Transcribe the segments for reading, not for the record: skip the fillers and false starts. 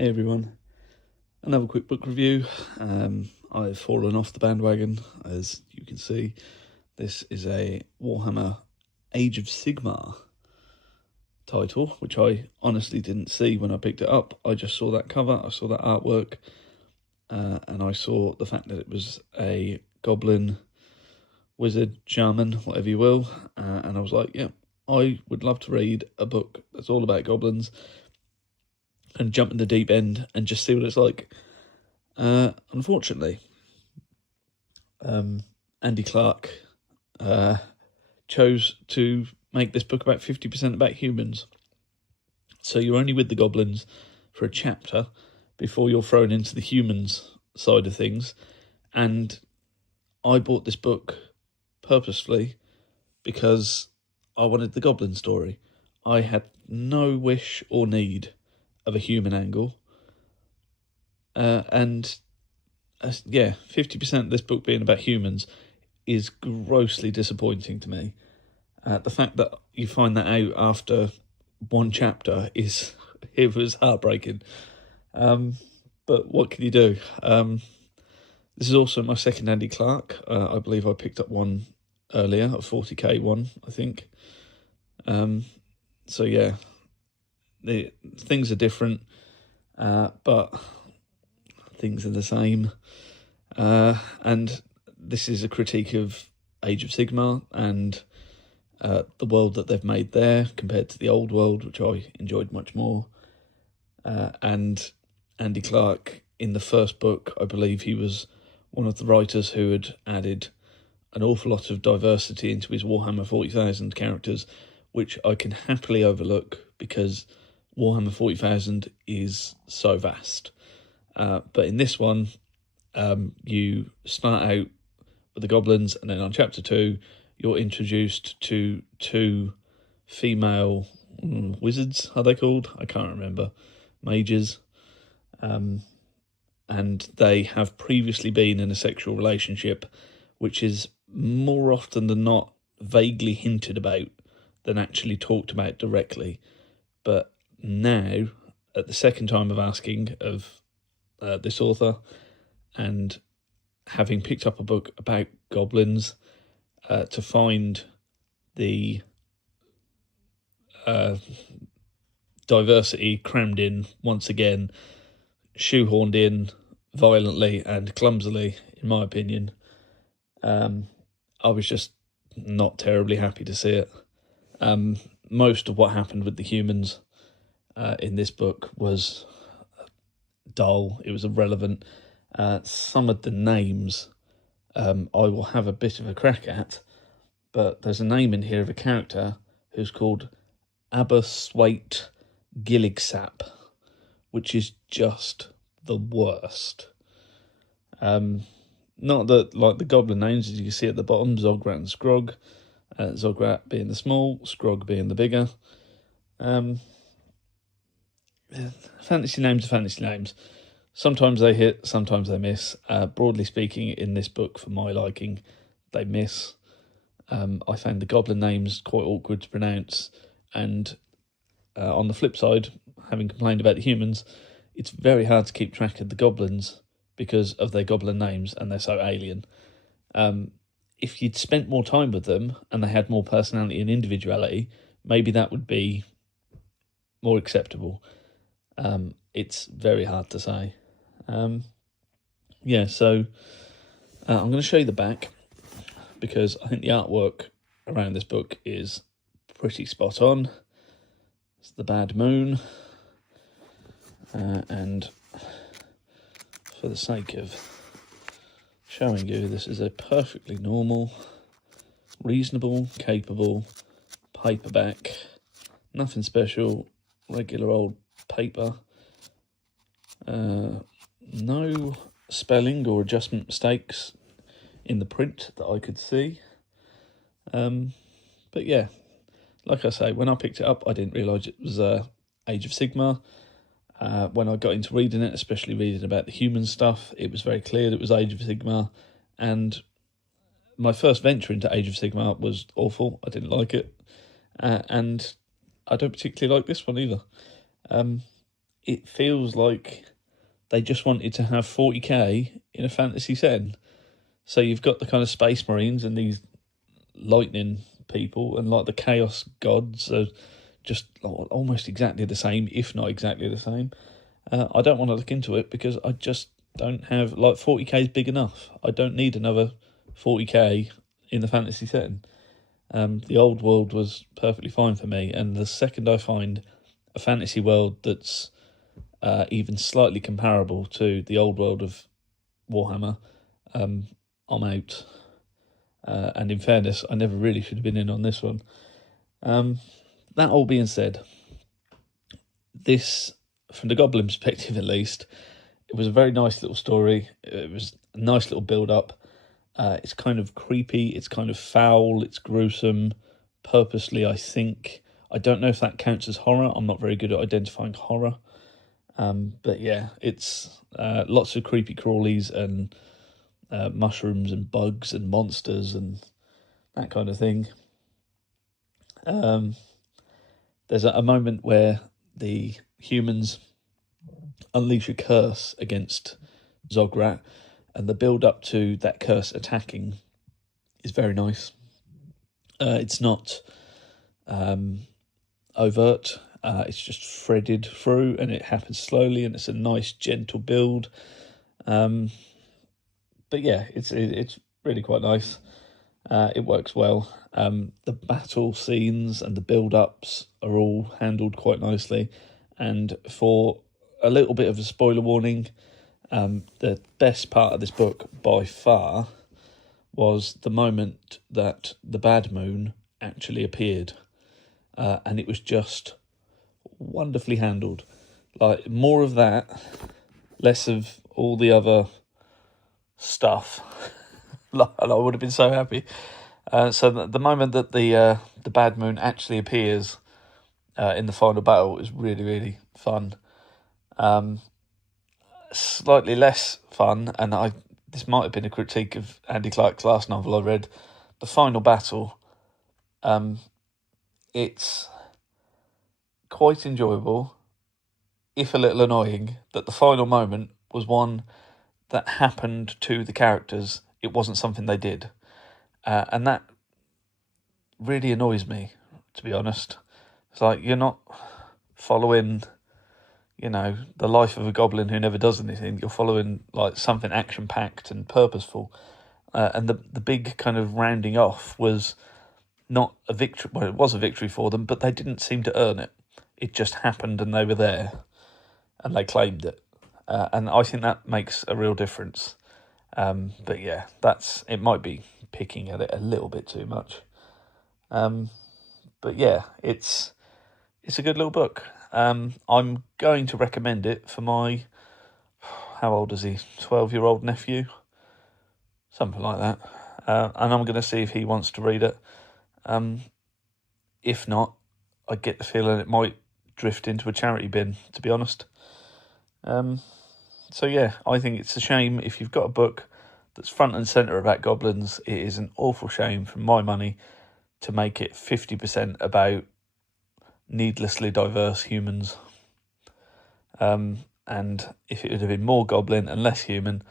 Hey everyone, another quick book review. I've fallen off the bandwagon, as you can see. This is a Warhammer Age of Sigmar title, which I honestly didn't see when I picked it up. I just saw that cover, I saw that artwork, and I saw the fact that it was a goblin, wizard, shaman, whatever you will, and I was like, yeah, I would love to read a book that's all about goblins and jump in the deep end and just see what it's like. Unfortunately, Andy Clark chose to make this book about 50% about humans. So you're only with the goblins for a chapter before you're thrown into the humans side of things. And I bought this book purposefully because I wanted the goblin story. I had no wish or need of a human angle. And 50% of this book being about humans is grossly disappointing to me. The fact that you find that out after one chapter it was heartbreaking. But what can you do? This is also my second Andy Clark. I believe I picked up one earlier, a 40k one, I think. So yeah, the things are different, but things are the same. And this is a critique of Age of Sigmar and the world that they've made there compared to the old world, which I enjoyed much more. And Andy Clark, in the first book, I believe he was one of the writers who had added an awful lot of diversity into his Warhammer 40,000 characters, which I can happily overlook because Warhammer 40,000 is so vast. But in this one, you start out with the goblins, and then on chapter 2, you're introduced to two female wizards, are they called? I can't remember. Mages. And they have previously been in a sexual relationship, which is more often than not vaguely hinted about than actually talked about directly. But now, at the second time of asking of this author, and having picked up a book about goblins, to find the diversity crammed in once again, shoehorned in violently and clumsily, in my opinion, I was just not terribly happy to see it. Most of what happened with the humans in this book was dull. It was irrelevant. Some of the names I will have a bit of a crack at, but there's a name in here of a character who's called Aberswait Gilligsap, which is just the worst. Not that like the goblin names, as you can see at the bottom, Zograt and Scrog. Zograt being the small, Scrog being the bigger. Fantasy names are fantasy names. Sometimes they hit, sometimes they miss. Broadly speaking, in this book, for my liking, they miss. I found the goblin names quite awkward to pronounce, and on the flip side, having complained about the humans, it's very hard to keep track of the goblins because of their goblin names, and they're so alien. If you'd spent more time with them and they had more personality and individuality, maybe that would be more acceptable. It's very hard to say. So I'm going to show you the back because I think the artwork around this book is pretty spot on. It's the Bad Moon, and for the sake of showing you, this is a perfectly normal, reasonable, capable paperback. Nothing special, regular old paper. No spelling or adjustment mistakes in the print that I could see. But yeah, like I say, when I picked it up, I didn't realise it was Age of Sigmar. When I got into reading it, especially reading about the human stuff, it was very clear that it was Age of Sigmar. And my first venture into Age of Sigmar was awful. I didn't like it. And I don't particularly like this one either. it feels like they just wanted to have 40k in a fantasy setting. So you've got the kind of space marines and these lightning people, and like the chaos gods are just almost exactly the same, if not exactly the same. I don't want to look into it because I just don't have, like, 40k is big enough. I don't need another 40k in the fantasy setting. The old world was perfectly fine for me, and the second I find a fantasy world that's even slightly comparable to the old world of Warhammer, I'm out. And in fairness, I never really should have been in on this one. That all being said, this, from the Goblin perspective at least, it was a very nice little story. It was a nice little build-up. It's kind of creepy, it's kind of foul, it's gruesome, purposely, I think. I don't know if that counts as horror. I'm not very good at identifying horror. But yeah, it's lots of creepy crawlies and mushrooms and bugs and monsters and that kind of thing. There's a moment where the humans unleash a curse against Zograt, and the build up to that curse attacking is very nice. It's not overt. It's just threaded through, and it happens slowly, and it's a nice, gentle build. But yeah, it's really quite nice. It works well. The battle scenes and the build-ups are all handled quite nicely. And for a little bit of a spoiler warning, the best part of this book by far was the moment that the Bad Moon actually appeared. And it was just wonderfully handled. Like, more of that, less of all the other stuff. And I would have been so happy. So the moment that the Bad Moon actually appears in the final battle is really, really fun. Slightly less fun, and this might have been a critique of Andy Clark's last novel I read, the final battle. It's quite enjoyable, if a little annoying, that the final moment was one that happened to the characters. It wasn't something they did. And that really annoys me, to be honest. It's like, you're not following, the life of a goblin who never does anything. You're following, like, something action-packed and purposeful. And the big kind of rounding off was not a victory. Well, it was a victory for them, but they didn't seem to earn it. It just happened, and they were there, and they claimed it. And I think that makes a real difference. But yeah, it might be picking at it a little bit too much. But yeah, it's a good little book. I'm going to recommend it for my, how old is he? 12-year-old nephew, something like that. And I'm going to see if he wants to read it. If not, I get the feeling it might drift into a charity bin, to be honest. So yeah, I think it's a shame if you've got a book that's front and centre about goblins. It is an awful shame, for my money, to make it 50% about needlessly diverse humans. And if it would have been more goblin and less human,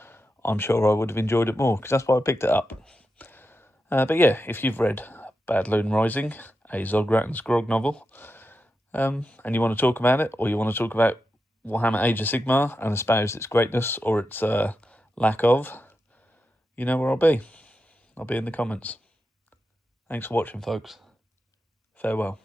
I'm sure I would have enjoyed it more, because that's why I picked it up. But yeah, if you've read Bad Loon Rising, a Zograt and Scrog novel, and you want to talk about it, or you want to talk about Warhammer Age of Sigmar and espouse its greatness or its lack of, you know where I'll be. I'll be in the comments. Thanks for watching, folks. Farewell.